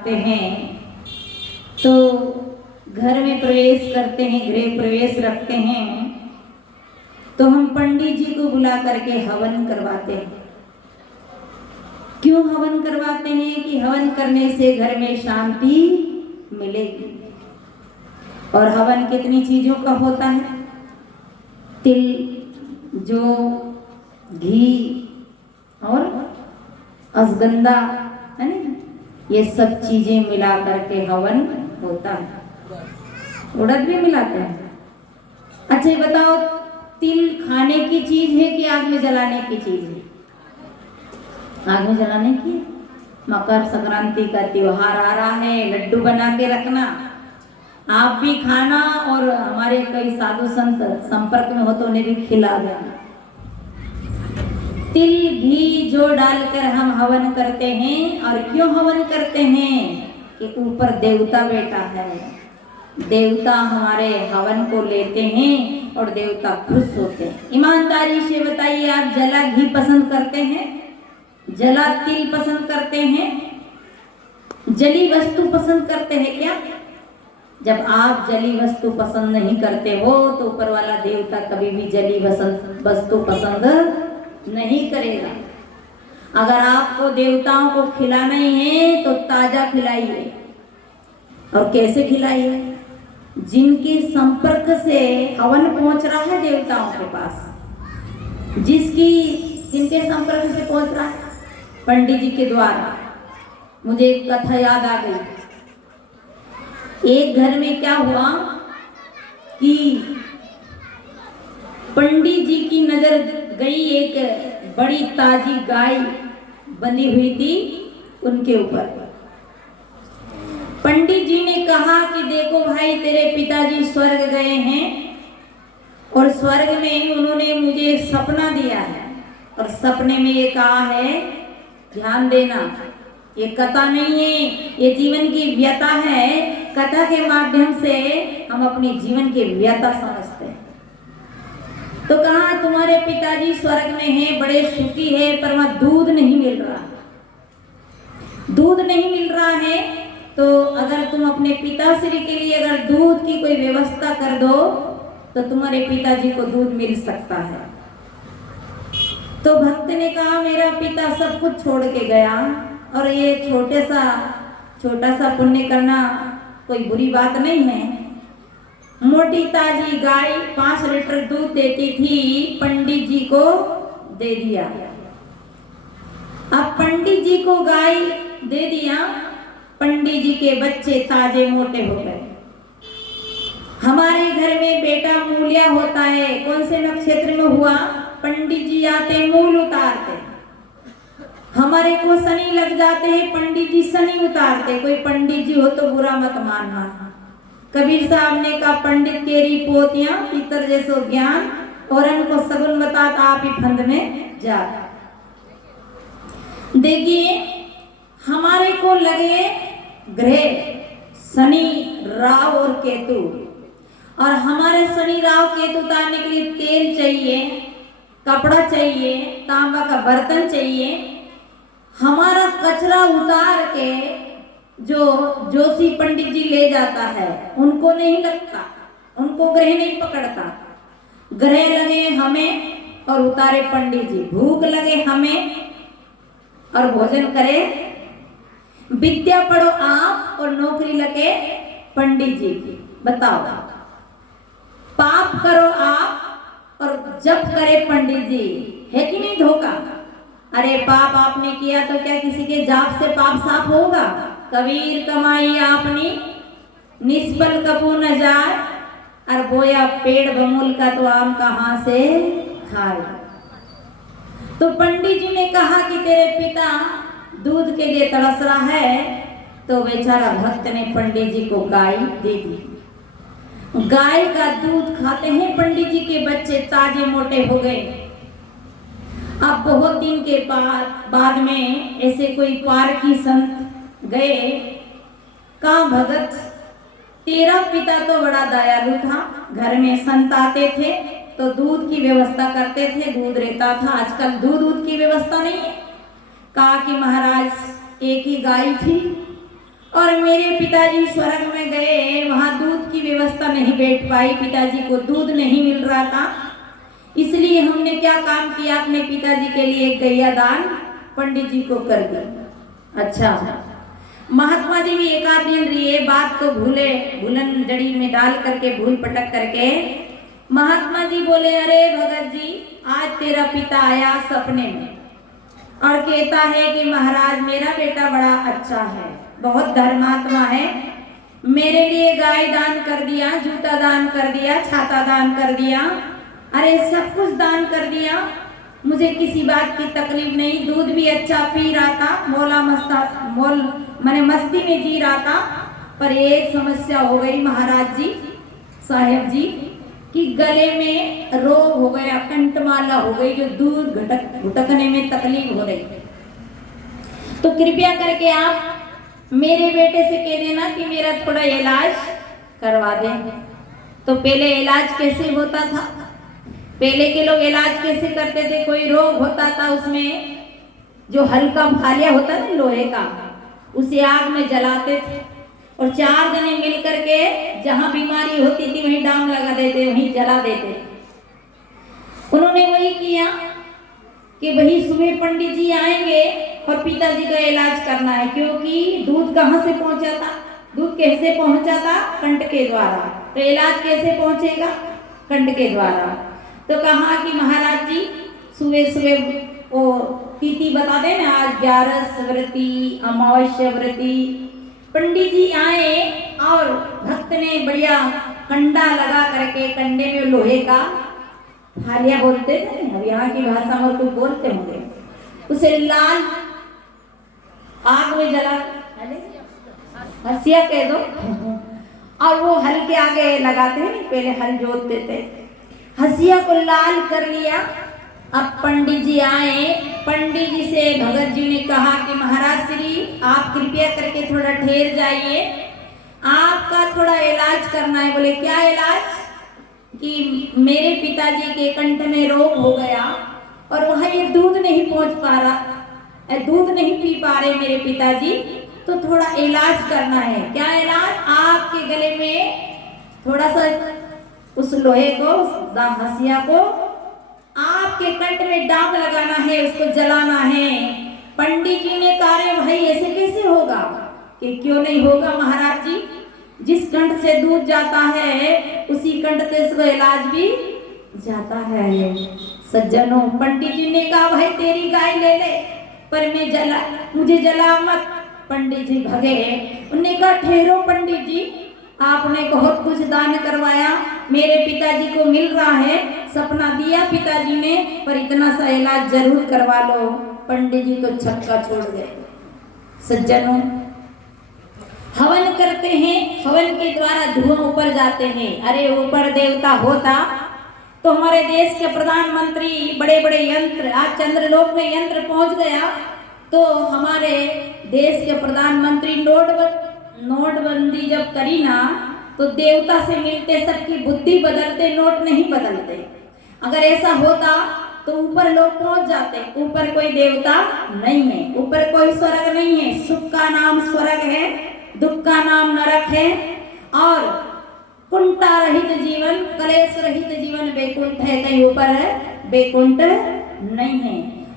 आते हैं तो घर में प्रवेश करते हैं, गृह प्रवेश रखते हैं, तो हम पंडित जी को बुला करके हवन करवाते हैं। क्यों हवन करवाते हैं? कि हवन करने से घर में शांति मिलेगी। और हवन कितनी चीजों का होता है? तिल, जौ, घी और अश्वगंधा, है ना, ये सब चीजें मिला करके हवन होता है। उड़द भी मिलाते हैं। अच्छा ये बताओ, तिल खाने की चीज है कि आग में जलाने की चीज है? आग में जलाने की। मकर संक्रांति का त्योहार आ रहा है, लड्डू बना के रखना, आप भी खाना और हमारे कई साधु संत संपर्क में हो तो उन्हें भी खिला देना। तिल, घी, जौ डालकर हम हवन करते हैं। और क्यों हवन करते हैं? कि ऊपर देवता बैठा है, देवता हमारे हवन को लेते हैं और देवता खुश होते हैं। ईमानदारी से बताइए, आप जला घी पसंद करते हैं? जला तिल पसंद करते हैं? जली वस्तु पसंद करते हैं क्या? जब आप जली वस्तु पसंद नहीं करते हो तो ऊपर वाला देवता कभी भी जली वस्तु पसंद नहीं करेगा। अगर आपको देवताओं को खिलाना ही है तो ताजा खिलाइए। और कैसे खिलाइए? जिनके संपर्क से हवन पहुंच रहा है देवताओं के पास, जिनके संपर्क से पहुंच रहा है, पंडित जी के द्वारा। मुझे एक कथा याद आ गई। एक घर में क्या हुआ कि पंडित जी की नजर गई, एक बड़ी ताजी गाय बंधी हुई थी उनके ऊपर। पंडित जी ने कहा कि देखो भाई, तेरे पिताजी स्वर्ग गए हैं और स्वर्ग में उन्होंने मुझे सपना दिया है और सपने में ये कहा है, ध्यान देना, ये कथा नहीं है, ये जीवन की व्यथा है। कथा के माध्यम से हम अपनी जीवन की व्यथा समझते हैं। तो कहा तुम्हारे पिताजी स्वर्ग में हैं, बड़े सुखी है, पर वहां दूध नहीं मिल रहा। दूध नहीं मिल रहा है तो अगर तुम अपने पिताश्री के लिए अगर दूध की कोई व्यवस्था कर दो तो तुम्हारे पिताजी को दूध मिल सकता है। तो भक्त ने कहा मेरा पिता सब कुछ छोड़ के गया और ये छोटा सा पुण्य करना कोई बुरी बात नहीं है। मोटी ताजी गाय 5 लीटर दूध देती थी, पंडित जी को दे दिया। अब पंडित जी को गाय दे दिया, पंडित जी के बच्चे ताजे मोटे हो गए। हमारे घर में बेटा मूलिया होता है, कौन से नक्षत्र में हुआ? पंडित जी आते मूल उतारते। हमारे को शनि लग जाते हैं, पंडित जी शनि उतारते। कोई पंडित जी हो तो बुरा मत मानना। कबीर साहब ने कहा पंडित केरी पोतियां पितर जैसो ज्ञान, और इनको सगुन बताता आप ही फंद में जा। देखिए हमारे को लगे ग्रह शनि, राहु और केतु, और हमारे शनि राहु केतु उतारने के लिए तेल चाहिए, कपड़ा चाहिए, तांबा का बर्तन चाहिए। हमारा कचरा उतार के जो जोशी पंडित जी ले जाता है उनको नहीं लगता, उनको ग्रह नहीं पकड़ता। ग्रह लगे हमें और उतारे पंडित जी, भूख लगे हमें और भोजन करे। विद्या पढ़ो आप और नौकरी लगे पंडित जी की। बताओ, पाप करो आप और जप करे पंडित जी, है कि नहीं धोखा? अरे पाप आपने किया तो क्या किसी के जाप से पाप साफ होगा? कबीर कमाई आपने निष्फल कपू न जाए, और बोया पेड़ बमूल का तो आम कहां से खाए। तो पंडित जी ने कहा कि तेरे पिता दूध के लिए तरस रहा है, तो बेचारा भक्त ने पंडित जी को गाय दे दी। गाय का दूध खाते हैं पंडित जी के बच्चे, ताजे मोटे हो गए। अब बहुत दिन के बाद में ऐसे कोई पारकी संत गए, कहा भगत तेरा पिता तो बड़ा दयालु था, घर में संत आते थे तो दूध की व्यवस्था करते थे, दूध रहता था, आजकल दूध की व्यवस्था नहीं है। कहा कि महाराज एक ही गाय थी और मेरे पिताजी स्वर्ग में गए, वहां दूध की व्यवस्था नहीं बैठ पाई, पिताजी को दूध नहीं मिल रहा था, इसलिए हमने क्या काम किया, अपने पिताजी के लिए एक गैया दान पंडित जी को कर दी। अच्छा, महात्मा जी भी एक आध दिन रहिए, बात को भूले, भूलन जड़ी में डाल करके, भूल पटक करके महात्मा जी बोले, अरे भगत जी, आज तेरा पिता आया सपने में और कहता है कि महाराज मेरा बेटा बड़ा अच्छा है, बहुत धर्मात्मा है, मेरे लिए गाय दान कर दिया, जूता दान कर दिया, छाता दान कर दिया, अरे सब कुछ दान कर दिया, मुझे किसी बात की तकलीफ नहीं, दूध भी अच्छा पी रहा था, मैंने मस्ती में जी रहा था। पर एक समस्या हो गई महाराज जी, साहेब जी, कि गले में रोग हो गया, कंठमाला हो गई, जो दूध घुटकने में तकलीफ हो रही। तो कृपया करके आप मेरे बेटे से कह देना कि मेरा थोड़ा इलाज करवा दें। तो पहले इलाज कैसे होता था, पहले के लोग इलाज कैसे करते थे, कोई रोग होता था, उसमें जो हल्का भालिया होता है लोहे का, उसे आग में जलाते थे और 4 जने मिल करके जहां बीमारी होती थी वहीं डाम लगा देते, वहीं जला देते। उन्होंने वही किया कि वही सुबह पंडित जी आएंगे और पिताजी का इलाज करना है, क्योंकि दूध कहाँ से पहुंचा था, दूध कैसे पहुंचा था, कंठ के द्वारा, तो इलाज कैसे पहुंचेगा, कंठ के द्वारा। तो कहा कि महाराज जी सुबह सुबह वो तिथि बता दे ना, आज 11 व्रती, अमावस्या व्रती। पंडित जी आए और भक्त ने बढ़िया कंडा लगा करके, कंडे में लोहे का थालिया बोलते थे, अब यहाँ की भाषा में कुछ बोलते होंगे, उसे लाल आग में जला, हसिया कह दो, और वो हल के आगे लगाते हैं, पहले हल जोतते थे, हसिया को लाल कर लिया। अब पंडित जी आए, पंडित जी से भगत जी ने कहा कि महाराज श्री आप कृपया करके थोड़ा ठहर जाइए, आपका थोड़ा इलाज करना है। बोले क्या इलाज, कि मेरे पिताजी के कंठ में रोग हो गया और वहाँ ये दूध नहीं पहुँच पा रहा, दूध नहीं पी पा रहे मेरे पिताजी, तो थोड़ा इलाज करना है। क्या इलाज, आपके गले में थोड़ा सा उस लोहे को, उस हसिया को आपके कंठ में डांग लगाना है, उसको जलाना है। पंडित जी ने कहा भाई ऐसे कैसे होगा, कि क्यों नहीं होगा महाराज जी, जिस कंठ से दूध जाता है उसी कंठ से इसको इलाज भी जाता है। सज्जनों, पंडित जी ने कहा भाई तेरी गाय ले ले, पर मुझे जला मत। पंडित जी भगे, उन्होंने कहा ठहरो पंडित जी, आपने बहुत कुछ दान करवाया, मेरे पिताजी को मिल रहा है, सपना दिया पिताजी ने, पर इतना सा इलाज जरूर करवा लो। पंडित जी तो छक्का छोड़ गए। सज्जनों, हवन करते हैं, हवन के द्वारा धुआं ऊपर जाते हैं। अरे ऊपर देवता होता तो हमारे देश के प्रधानमंत्री बड़े बड़े यंत्र, आज चंद्रलोक में यंत्र पहुंच गया, तो हमारे देश के प्रधानमंत्री नोटबंदी जब करी ना, तो देवता से मिलते, सबकी बुद्धि बदलते, नोट नहीं बदलते। अगर ऐसा होता तो ऊपर लोग पहुंच जाते। ऊपर कोई देवता नहीं है, ऊपर कोई स्वर्ग नहीं है, सुख का नाम स्वर्ग है, दुख का नाम नरक है, और कुंठा रहित जीवन, कलेश रहित जीवन बैकुंठ है। कहीं ऊपर है बैकुंठ नहीं है।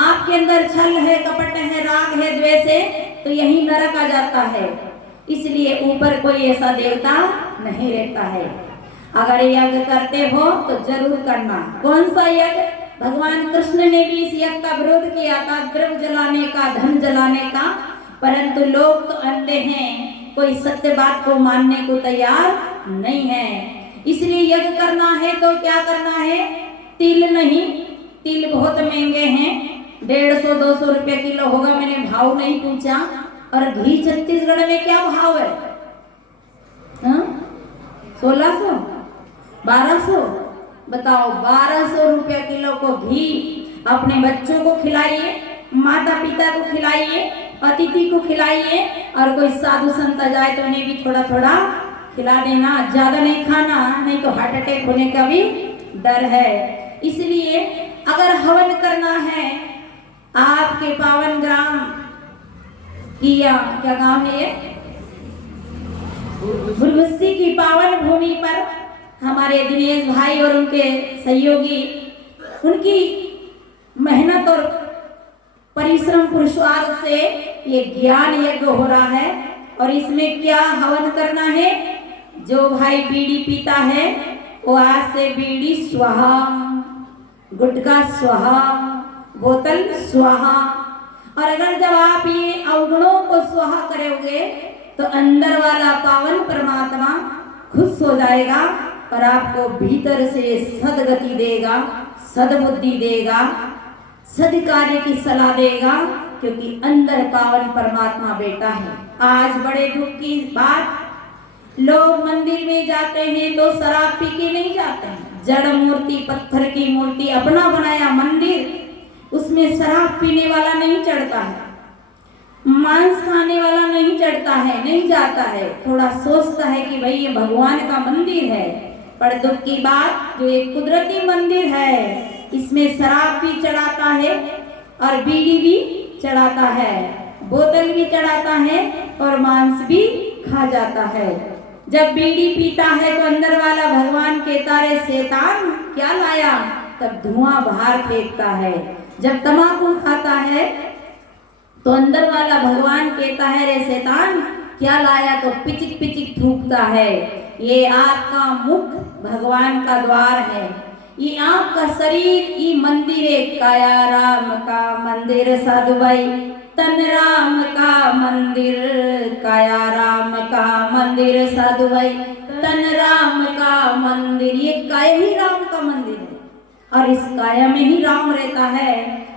आपके अंदर छल है, कपट है, राग है, द्वेष है, तो यही नरक आ जाता है। इसलिए ऊपर कोई ऐसा देवता नहीं रहता है। अगर यज्ञ करते हो तो जरूर करना। कौन सा यज्ञ, भगवान कृष्ण ने भी इस यज्ञ का विरोध किया था, द्रव्य जलाने का, धन जलाने का, परंतु लोग तो अंधे हैं, कोई सत्य बात को मानने को तैयार नहीं है। इसलिए यज्ञ करना है तो क्या करना है, तिल नहीं, तिल बहुत महंगे हैं, 150-200 रुपये किलो होगा, मैंने भाव नहीं पूछा। और घी छत्तीसगढ़ में क्या भाव है, 1600, 1200, बताओ, 1200 रुपये किलो को घी अपने बच्चों को खिलाइए, माता पिता को खिलाइए, अतिथि को खिलाइए, और कोई साधु संत जाए तो उन्हें भी थोड़ा थोड़ा खिला देना, ज्यादा नहीं खाना, नहीं तो हार्ट अटैक होने का भी डर है। इसलिए अगर हवन करना है, आपके पावन ग्राम किया, क्या गांव है ये, बुरबुस्सी की पावन भूमि पर हमारे दिनेश भाई और उनके सहयोगी उनकी मेहनत और परिश्रम पुरुषार्थ से ये ज्ञान यज्ञ हो रहा है। और इसमें क्या हवन करना है? जो भाई बीड़ी पीता है वो आज से बीड़ी स्वाहा, गुटखा स्वाहा, बोतल स्वाहा। और अगर जब आप ये अवगुणों को स्वाहा करोगे तो अंदर वाला पावन परमात्मा खुश हो जाएगा और आपको भीतर से सदगति देगा, सद्बुद्धि देगा, सद्कार्य की सलाह देगा, क्योंकि अंदर पावन परमात्मा बैठा है। आज बड़े दुख की बात, लोग मंदिर में जाते हैं तो शराब पी के नहीं जाते हैं। जड़ मूर्ति, पत्थर की मूर्ति, अपना बनाया मंदिर, उसमें शराब पीने वाला नहीं चढ़ता है, मांस खाने वाला नहीं चढ़ता है, नहीं जाता है। थोड़ा सोचता है कि भाई ये भगवान का मंदिर है, पर दुख की बात जो एक कुदरती मंदिर है इसमें शराब भी चढ़ाता है और बीड़ी भी चढ़ाता है, बोतल भी चढ़ाता है और मांस भी खा जाता है। जब बीड़ी पीता है तो अंदर वाला भगवान कहता है शैतान क्या लाया, तब धुआं बाहर फेंकता है। जब तंबाकू खाता है तो अंदर वाला भगवान कहता है रे शैतान क्या लाया, तो पिचिक पिचिक थूकता है। ये आपका मुख भगवान का द्वार है, ये आपका शरीर ये मंदिर है। काया राम का मंदिर साधु भाई, तन राम का मंदिर, काया राम का मंदिर साधु भाई, तन राम का मंदिर। ये काया ही राम का मंदिर है और इस काया में ही राम रहता है,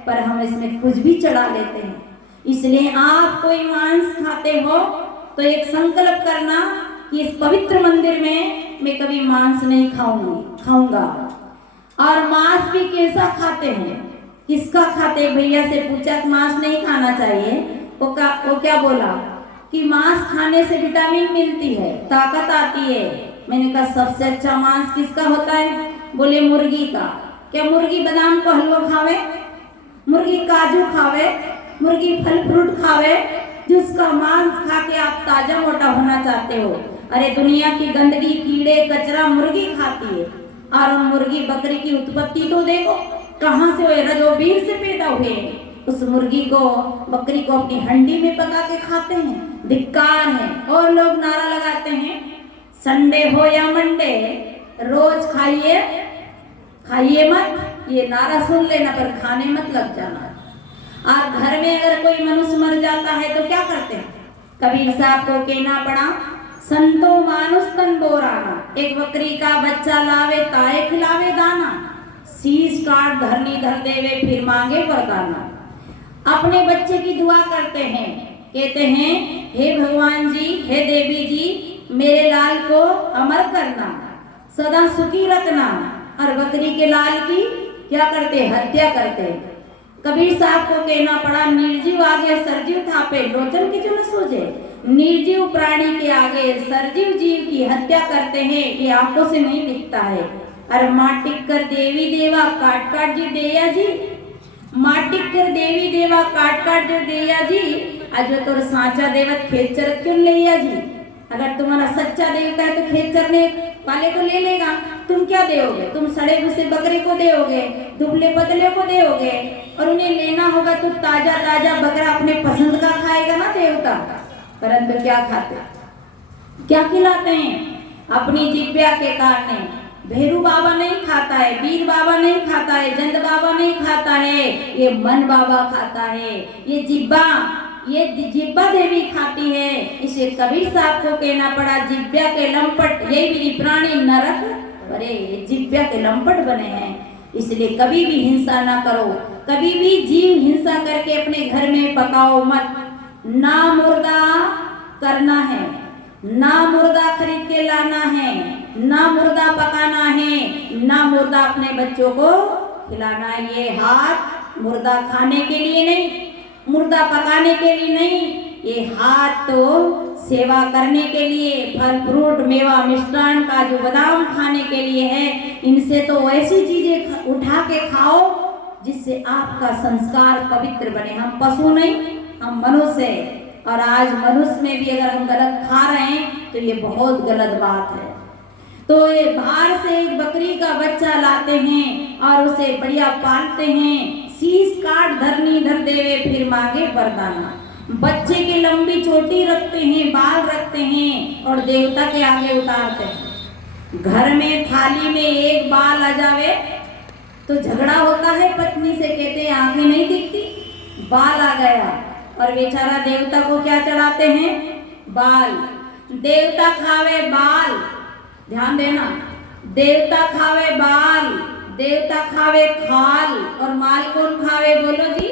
पर हम इसमें कुछ भी चढ़ा लेते हैं। इसलिए आप कोई मांस खाते हो तो एक संकल्प करना कि इस पवित्र मंदिर में मैं कभी मांस नहीं खाऊंगा। और मांस भी कैसा खाते हैं, किसका खाते? भैया से पूछा मांस नहीं खाना चाहिए, वो क्या बोला कि मांस खाने से विटामिन मिलती है, ताकत आती है। मैंने कहा सबसे अच्छा मांस किसका होता है? बोले मुर्गी का। क्या मुर्गी बादाम को हलवा खावे, मुर्गी काजू खावे, मुर्गी फल फ्रूट खावे, जिसका मांस खा के आप ताजा मोटा होना चाहते हो? अरे दुनिया की गंदगी, कीड़े कचरा मुर्गी खाती है। और उन मुर्गी बकरी की उत्पत्ति तो देखो कहाँ से हुए, रजोबीर से पैदा हुए। उस मुर्गी को, बकरी को अपनी हंडी में पका के खाते हैं, धिक्कार है। और लोग नारा लगाते हैं संडे हो या मंडे रोज खाइए, खाइए मत, ये नारा सुन लेना पर खाने मत लग जाना। और घर में अगर कोई मनुष्य मर जाता है तो क्या करते हैं? कबीर साहब को कहना पड़ा संतो मानुष तन बोराना, एक बकरी का बच्चा लावे ताए खिलावे दाना, शीश काट धरनी धर देवे फिर मांगे वरदाना। अपने बच्चे की दुआ करते हैं, कहते हैं हे भगवान जी, हे देवी जी, मेरे लाल को अमर करना, सदा सुखी रखना। और बकरी के लाल की क्या करते? हत्या करते। कबीर साहब को कहना पड़ा निर्जीव आगे सरजीव थापे, लोचन की जो न सूझे। निर्जीव प्राणी के आगे सरजीव जीव की हत्या करते हैं, ये आंखों से नहीं दिखता है। और माटिक कर देवी देवा काट काट जी देया जी, माटिक कर देवी देवा काट काट जो देया जी, आज जो तोर साचा देवत खेत चरत क्यों लिया जी। अगर तुम्हारा सच्चा देवता है तो खेत चरने वाले को ले लेगा, तुम क्या दोगे? तुम सड़े भूसे बकरे को दोगे, दुबले पतले को दोगे। और उन्हें लेना होगा तो ताजा ताजा बकरा अपने पसंद का खाएगा ना देवता। परंतु क्या खाते, क्या खिलाते हैं? अपनी जिब्या के कारण। भैरू बाबा नहीं खाता है, वीर बाबा नहीं खाता है, जंद बाबा नहीं खाता है, ये मन बाबा खाता है। ये जिब्बा देवी खाती है। इसे कबीर साहब को कहना पड़ा जिब्या के लंपट, यही भी प्राणी नरक अरे जिब्या के लंपट बने हैं। इसलिए कभी भी हिंसा ना करो, कभी भी जीव हिंसा करके अपने घर में पकाओ मत। ना मुर्दा करना है, ना मुर्दा खरीद के लाना है, ना मुर्दा पकाना है, ना मुर्दा अपने बच्चों को खिलाना है। ये हाथ मुर्दा खाने के लिए नहीं, मुर्दा पकाने के लिए नहीं, ये हाथ तो सेवा करने के लिए, फल फ्रूट मेवा मिष्टान काजू बादाम खाने के लिए है। इनसे तो ऐसी चीजें उठा के खाओ जिससे आपका संस्कार पवित्र बने। हम पशु नहीं, हम मनुष्य हैं। और आज मनुष्य में भी अगर हम गलत खा रहे हैं तो तो ये बहुत गलत बात है। तो ये बाहर से एक बकरी का बच्चा लाते हैं और उसे बढ़िया पालते हैं, शीश काट धरनी धर देवे फिर मांगे वरदाना। बच्चे की लंबी चोटी रखते हैं, बाल रखते हैं और देवता के आगे उतारते हैं। घर में थाली में एक बाल आ जावे तो झगड़ा होता है पत्नी से, कहते हैं आंखें नहीं दिखती, बाल आ गया, और बेचारा देवता को क्या चढ़ाते हैं? बाल। देवता खावे बाल, ध्यान देना, देवता खावे बाल, देवता खावे खाल, और माल कौन खावे? बोलो जी।